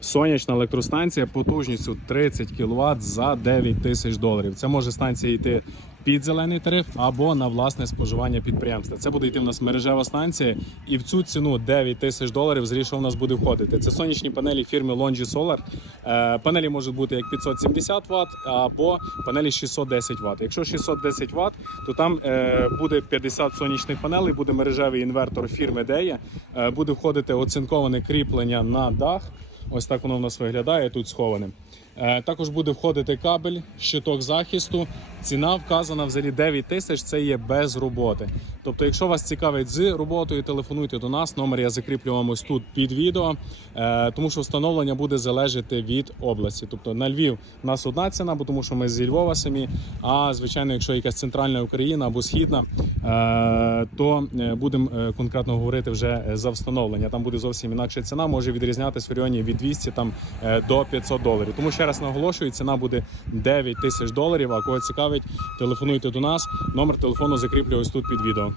сонячна електростанція потужністю 30 кВт за 9 тисяч доларів. Це може станція йти під зелений тариф або на власне споживання підприємства. Це буде йти в нас мережева станція, і в цю ціну 9 тисяч доларів зріше у нас буде входити. Це сонячні панелі фірми Longi Solar. Е, Панелі можуть бути як 570 Вт або панелі 610 Вт. Якщо 610 Вт, то там е, буде 50 сонячних панелей, буде мережевий інвертор фірми Дея, буде входити оцинковане кріплення на дах. Ось так воно в нас виглядає тут сховане. Е, Також буде входити кабель, щиток захисту. Ціна вказана взагалі 9 тисяч. Це є без роботи. Тобто, якщо вас цікавить з роботою, телефонуйте до нас. Номер я закріплю вам ось тут під відео, е, тому що встановлення буде залежати від області. Тобто на Львів у нас одна ціна, бо тому що ми зі Львова самі. А звичайно, якщо якась центральна Україна або східна, е, то будемо конкретно говорити вже за встановлення. Там буде зовсім інакша ціна, може відрізнятися в районі від 200 там е, до 500 доларів. Тому ще раз наголошую, ціна буде 9 тисяч доларів. А кого цікавить, телефонуйте до нас. Номер телефону закріплю ось тут під відео.